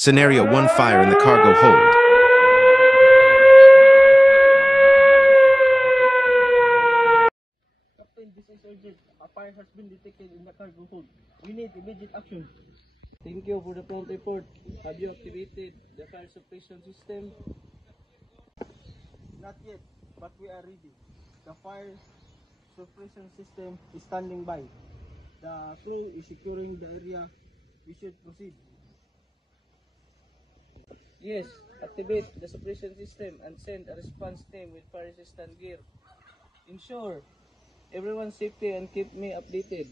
Scenario 1 Fire in the cargo hold. Captain, this is urgent. A fire has been detected in the cargo hold. We need immediate action. Thank you for the prompt report. Have you activated the fire suppression system? Not yet, but we are ready. The fire suppression system is standing by. The crew is securing the area. We should proceed. Yes, activate the suppression system and send a response team with fire resistant gear. Ensure everyone's safety and keep me updated.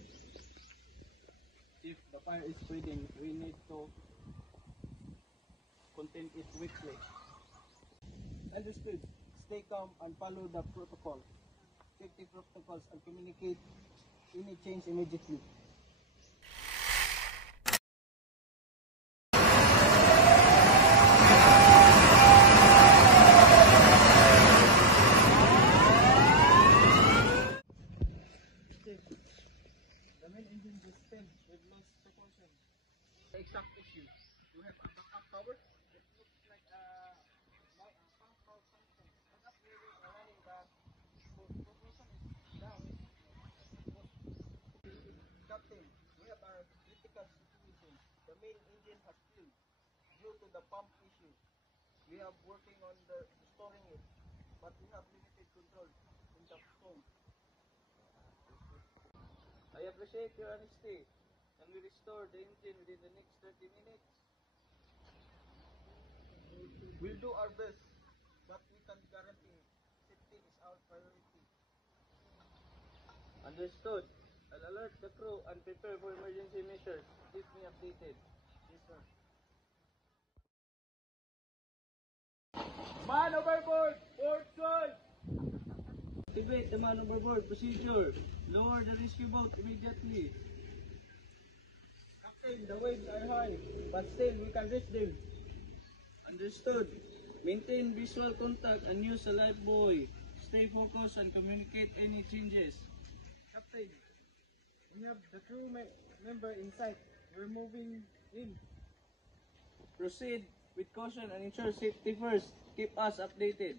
If the fire is spreading, we need to contain it quickly. Understood. Stay calm and follow the protocol. Safety protocols and communicate any change immediately. The main engine system with lost propulsion. The exact issue. You have a backup power? It looks like pump power function. But not really running. The propulsion is down. Captain, we have a critical situation. The main engine has failed due to the pump issue. We are working on restoring it, but we have limited control in the storm. I appreciate your honesty. Can we restore the engine within the next 30 minutes? We'll do our best, but we can guarantee safety is our priority. Understood. I'll alert the crew and prepare for emergency measures. Keep me updated. Yes, sir. Man overboard! Port one! Activate the man overboard procedure. Lower the rescue boat immediately. Captain, the waves are high, but still we can reach them. Understood. Maintain visual contact and use a life buoy. Stay focused and communicate any changes. Captain, we have the crew member in sight. We're moving in. Proceed with caution and ensure safety first. Keep us updated.